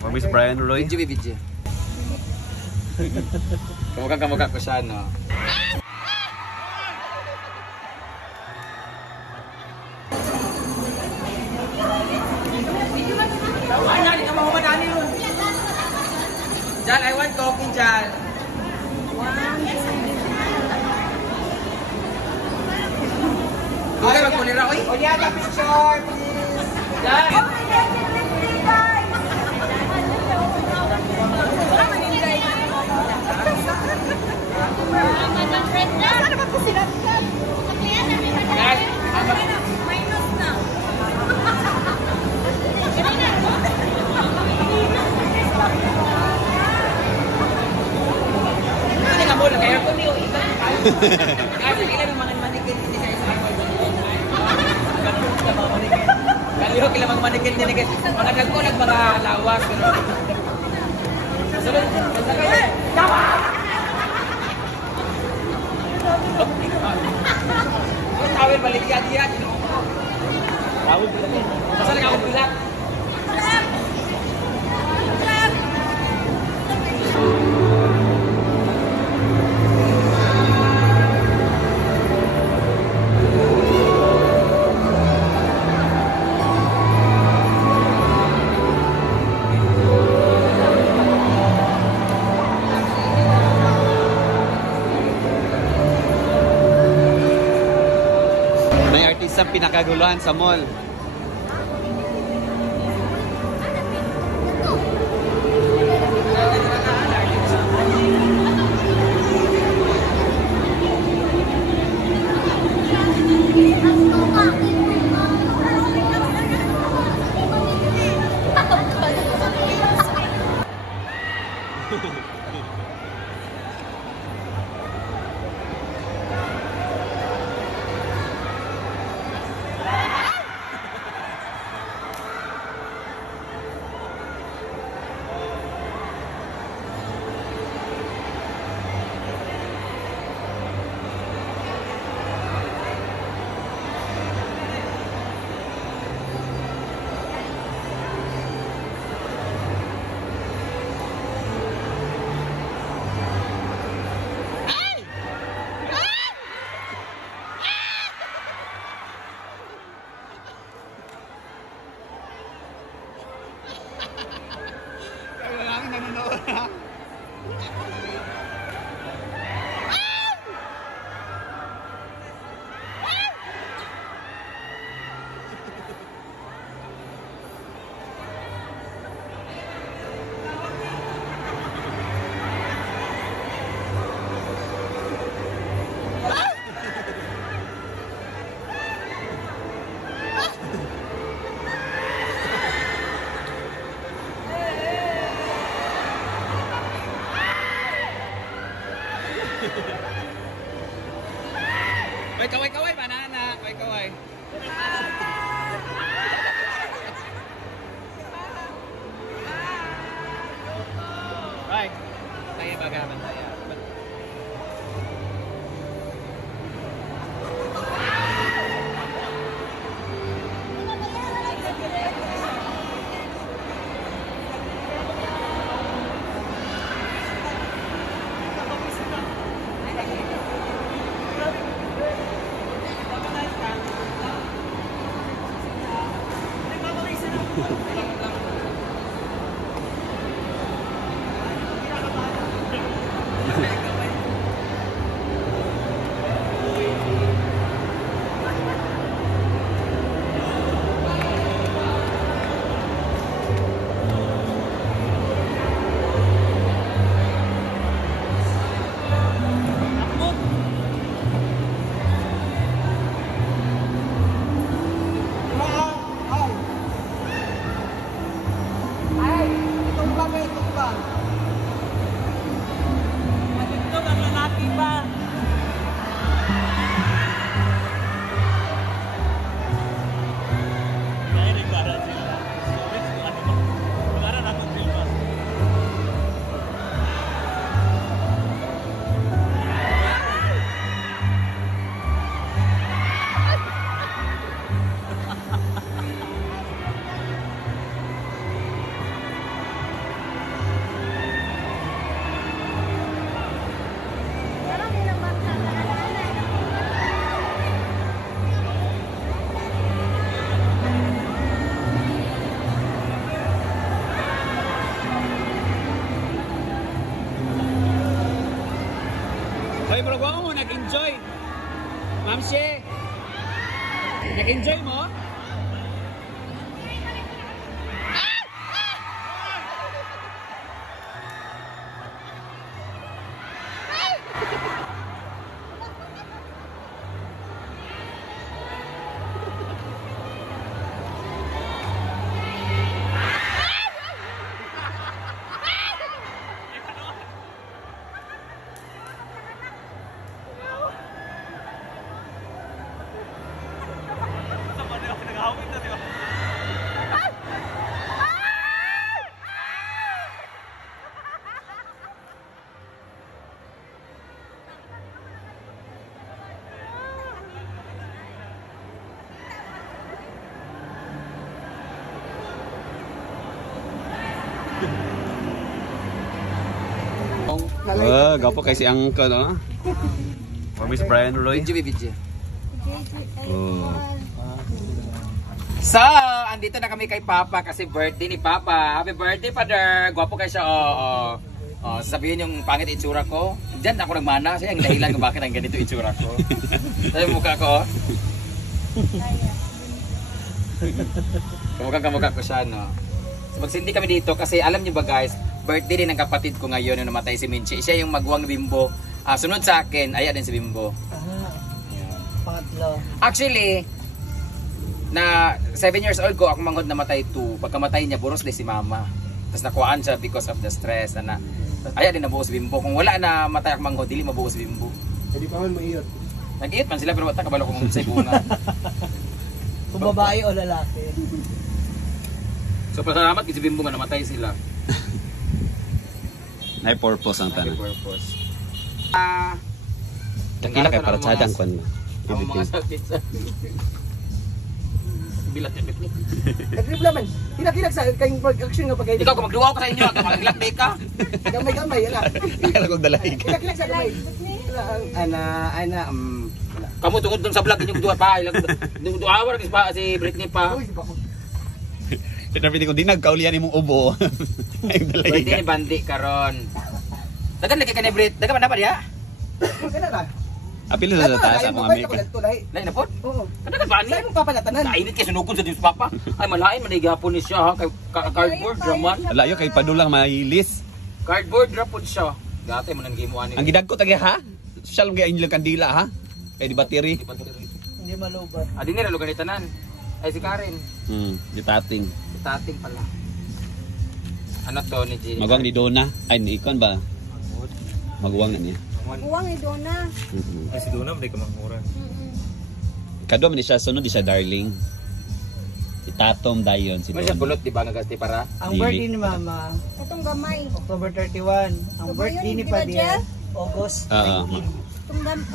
Or Miss Brian Roy. Video. Kamukha ko siya, no? Jan, I want coffee, Jan. Okay, magpunira ko eh. Oliada, picture, please. Jan. Sana ba po sila? Minus na. Hindi ka mo, nag-aircon niyo. Kasi ilan ang mga manikin hindi sa isang kaliho kila mga manikin din. Mga nagkulag mga lawas. Sunod. Yawa! Tawil balik yan. Tawil balik. Saan ang akong bilang? Sa pinakaguluhan sa mall. Kaway, banana. Kaway. Right. Tayo bagaman tayo. Ay, bro, mo nag-enjoy. Ma'am She, nag-enjoy mo? Gapo kay si Uncle, no? For Miss Brian Roy. Video. Oh. So, andito na kami kay Papa kasi birthday ni Papa. Happy birthday, Father! Gwapo kayo siya, sasabihin yung pangit itsura ko. Diyan ako nagmana. Siya yung dahilan kung bakit ang ganito itsura ko. Sabi yung mukha ko, Kamukha ko siya, no? So, magsindi kami dito kasi alam niyo ba guys, birthday din ng kapatid ko ngayon yung namatay si Minchi. Siya yung magwang Bimbo. Sunod sa akin, ayan din si Bimbo. Pangatlo. Actually, na 7 years old ko, ako manghod namatay 2. Pagkamatay niya, buros din si Mama. Tapos nakuhaan siya because of the stress. Ayan din nabuo si Bimbo. Kung wala na matay ako manghod, dili mabuo si Bimbo. Hindi pa man maiyot. Nag-iit man sila pero wata kabalo kong sa bunga. Kung babae o lalaki. So pasalamat kasi Bimbo nga namatay sila. May purpose ang May tanan. purpose. Dakila kay para sa hadang kon. Ang mga sakit sa bilat niya. Nagreplaman. Hinak-hinak sa kayong pag-action nga pagkain. Ikaw kung magduwa ko sa inyo, kung maglakbay ka. Gamay-gamay, ala. Akala ko dalahi. Hinak-hinak sa gamay. Kamu tungod dun sa vlog niyo duwa pa. Duwa kasi pa si Britney pa. Uy, bako. Sinabi ko, di nagkaulian imong ubo. Ay, dalahi Birthday ni ka. Bandi karon. Dagan lagi ka ni Brit. Dagan man dapat ya. Magkana ka? Apil sa taas akong Amerika. Lain na po. Oo. Dagan ba ni? Saan mong papalatanan? Kainit kay sunugod sa Diyos Papa. Ay malain man gihapon ni siya ha. Kay cardboard raman. Layo kay padulang mailis. Cardboard rapod siya. Dati man ang gimuan ni. Ang gidag ko tagi ha. Social mga inyong kandila ha. Kay di battery. Hindi malubat. Adi ni lugar ni tanan. Ay si Karen. Di tating. Tating pala. Ano to ni G? Magwang ni Dona. Ay, ni Ikon ba? Magwang na niya. Uwang ni Dona. Ay, si Duna, hindi ka mangmura. Kadwa man ni siya, sunod di siya darling. Si Tatom dayon si Ano siya Dona. bulot di ba nagasti para? Ang Dili. birthday ni Mama, Itong gamay. October 31. Ang Ito ba birthday yun, ni Bila Padilla, Jel? August Oo. 19. Itong gamay.